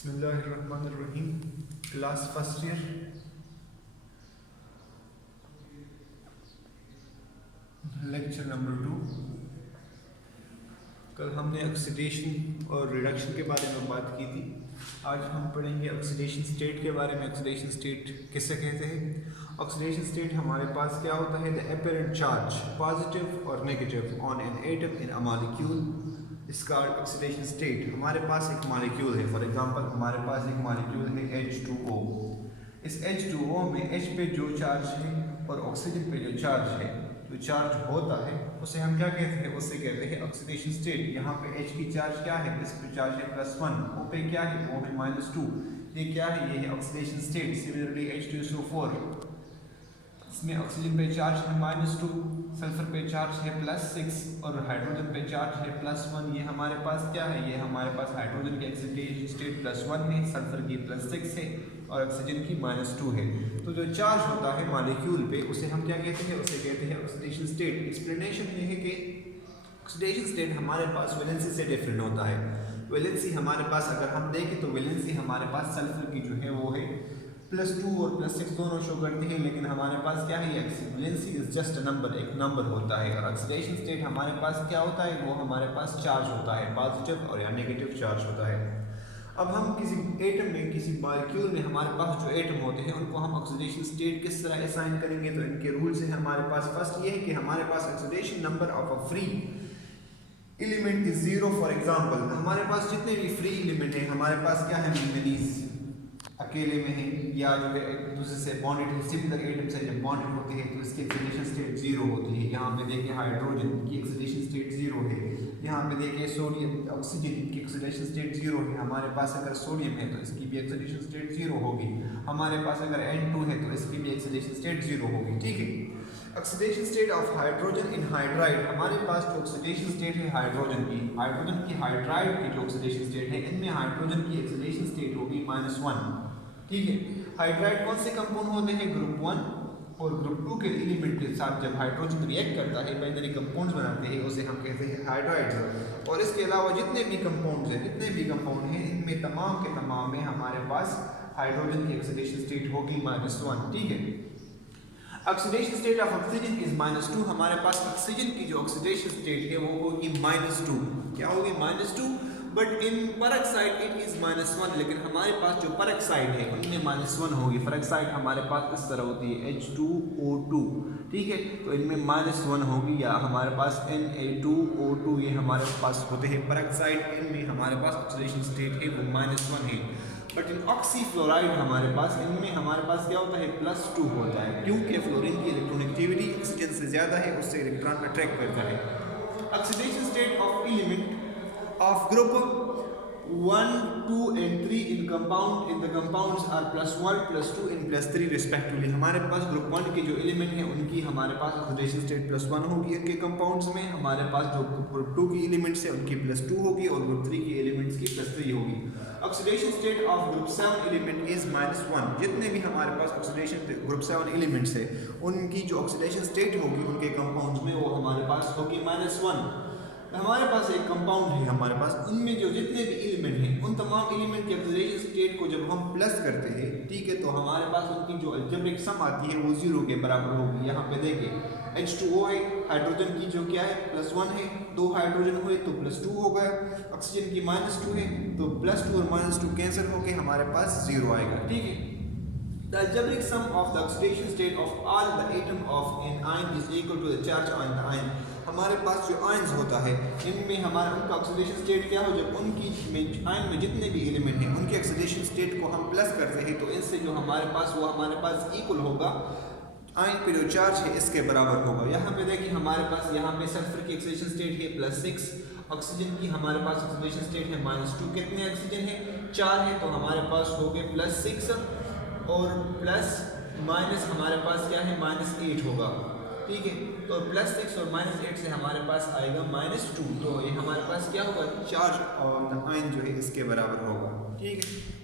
बिस्मिल्लाहिर्रहमानिर्रहीम। Class first year, lecture number 2। कल हमने ऑक्सीडेशन और रिडक्शन के बारे में बात की थी। आज हम पढ़ेंगे ऑक्सीडेशन स्टेट के बारे में। ऑक्सीडेशन स्टेट किसे कहते हैं? ऑक्सीडेशन स्टेट हमारे पास क्या होता है? द अपीरेंट चार्ज पॉजिटिव और negative on an atom in a molecule is called oxidation state. हमारे पास एक मॉलिक्यूल है, फॉर एग्जांपल हमारे पास एक मॉलिक्यूल है H2O। इस H2O में H पे जो चार्ज है और ऑक्सीजन पे जो चार्ज है, जो चार्ज होता है उसे हम क्या कहते हैं? उसे कहते हैं ऑक्सीडेशन स्टेट। यहाँ पे H की चार्ज क्या है? इस पे चार्ज है +1, O पे क्या है? O है -2। ये क्या है? ये है ऑक्सीडेशन स्टेट। सिमिलरली H2SO4, इसमें ऑक्सीजन पे चार्ज है -2, सल्फर पे चार्ज है +6 और हाइड्रोजन पे चार्ज है +1। ये हमारे पास क्या है? ये हमारे पास हाइड्रोजन की ऑक्सीडेशन स्टेट +1 है, सल्फर की +6 है और ऑक्सीजन की -2 है। तो जो चार्ज होता है मॉलिक्यूल पे उसे हम क्या कहते हैं? उसे कहते हैं ऑक्सीडेशन स्टेट। एक्सप्लेनेशन ये है कि ऑक्सीडेशन स्टेट हमारे पास वैलेंसी से डिफरेंट होता है। वैलेंसी हमारे पास अगर हम देखें तो वैलेंसी हमारे पास सल्फर की जो है वो है +2 और +6 दोनों शो करते हैं, लेकिन हमारे पास क्या है? Valency is just a number, एक नंबर होता है। और ऑक्सीडेशन स्टेट हमारे पास क्या होता है? वो हमारे पास चार्ज होता है, पॉजिटिव और या नेगेटिव चार्ज होता है। अब हम किसी एटम में, किसी मॉलिक्यूल में हमारे पास जो एटम होते हैं उनको हम ऑक्सीडेशन स्टेट किस तरह असाइन करेंगे? तो इनके रूल्स हैं हमारे पास। फर्स्ट ये है कि हमारे पास oxidation number of a free element is 0। For example हमारे पास जितने भी फ्री एलिमेंट है, हमारे पास क्या है? मैंगनीज अकेले में है या जो है एक दूसरे से बॉन्डेड है, सिमिलर एटम से जब बॉन्डेड होते हैं तो इसकी ऑक्सीडेशन स्टेट 0 होती है। यहाँ पे देखिए हाइड्रोजन की ऑक्सीडेशन स्टेट 0 है। यहाँ पे देखिए सोडियम, ऑक्सीजन की ऑक्सीडेशन स्टेट 0 है। हमारे पास अगर सोडियम है तो इसकी भी ऑक्सीडेशन स्टेट 0 होगी। हमारे पास अगर N2 है तो इसकी भी ऑक्सीडेशन स्टेट 0 होगी। ठीक है। Oxidation state of hydrogen in hydride, हमारे पास जो ऑक्सीडेशन स्टेट है हाइड्रोजन की हाइड्राइड की जो ऑक्सीडेशन स्टेट है, इनमें हाइड्रोजन की ऑक्सीडेशन स्टेट होगी -1। ठीक है। हाइड्राइड कौन से कंपाउंड होते हैं? ग्रुप 1 और ग्रुप 2 के एलिमेंट के साथ जब हाइड्रोजन रिएक्ट करता है, बाइनरी कंपाउंड्स बनाते हैं, उसे हम कहते हैं हाइड्राइड्स। और इसके अलावा जितने भी कंपाउंड्स हैं, इनमें तमाम के तमाम में हमारे पास हाइड्रोजन की ऑक्सीडेशन स्टेट होगी -1। ठीक है। Oxidation state of oxygen is -2। हमारे पास ऑक्सीजन की जो ऑक्सीडेशन स्टेट है वो होगी -2। क्या होगी? -2। But in peroxide it is -1। लेकिन हमारे पास जो पेरोक्साइड है उनमें -1 होगी। पेरोक्साइड हमारे पास इस तरह होती है H2O2। ठीक है। तो इनमें -1 होगी। या हमारे पास Na2O2, ये हमारे पास होते हैं पेरोक्साइड। इनमें हमारे पास ऑक्सीडेशन स्टेट है वो -1 है। बट इन ऑक्सीफ्लोराइड हमारे पास, इनमें हमारे पास क्या होता है? +2 होता है, क्योंकि फ्लोरीन की इलेक्ट्रोनेगेटिविटी ऑक्सीजन से ज़्यादा है, उससे इलेक्ट्रॉन अट्रैक्ट करता है। Oxidation state of element of group 1, 2 and 3 in the compounds are +1, +2 and +3 respectively। हमारे पास ग्रुप 1 के जो एलिमेंट हैं उनकी हमारे पास ऑक्सीडेशन स्टेट +1 होगी इनके कंपाउंड्स में। हमारे पास जो ग्रुप 2 की एलिमेंट्स हैं उनकी +2 होगी और ग्रुप 3 की एलिमेंट्स की +3 होगी। Oxidation state of group 7 element is -1। जितने भी हमारे पास ऑक्सीडेशन ग्रुप 7 एलिमेंट्स है उनकी जो ऑक्सीडेशन स्टेट होगी उनके कंपाउंड्स में वो हमारे पास होगी -1। हमारे पास एक कंपाउंड है, हमारे पास उनमें जो जितने भी एलिमेंट हैं उन तमाम एलिमेंट की ऑक्सीडेशन स्टेट को जब हम प्लस करते हैं, ठीक है, तो हमारे पास उनकी जो अलजेब्रिक सम आती है वो 0 के बराबर होगी। यहाँ पे देखिए H2O है, हाइड्रोजन की जो क्या है? +1 है। 2 हाइड्रोजन हुए तो +2 हो गया। ऑक्सीजन की -2 है तो +2 और -2 कैंसिल होके हमारे पास 0 आएगा। ठीक है। The algebraic sum of the oxidation state of all the atom of an ion is equal to the charge on the ion। हमारे पास जो आयन्स होता है इनमें हमारा उनका ऑक्सीडेशन स्टेट क्या हो? जब उनकी आयन में जितने भी एलिमेंट हैं उनकी ऑक्सीडेशन स्टेट को हम प्लस करते हैं तो इनसे जो हमारे पास इक्वल होगा, आयन पे जो चार्ज है इसके बराबर होगा। यहाँ पे देखिए हमारे पास यहाँ पे सल्फर की ऑक्सीडेशन स्टेट है +6, ऑक्सीजन की हमारे पास ऑक्सीडेशन स्टेट है -2। कितने ऑक्सीजन है? 4 है, तो हमारे पास हो गए +6 और प्लस माइनस हमारे पास क्या है? -8 होगा। ठीक है। तो +6 और -8 से हमारे पास आएगा -2। तो ये हमारे पास क्या होगा? चार्ज और आयन जो है इसके बराबर होगा। ठीक है।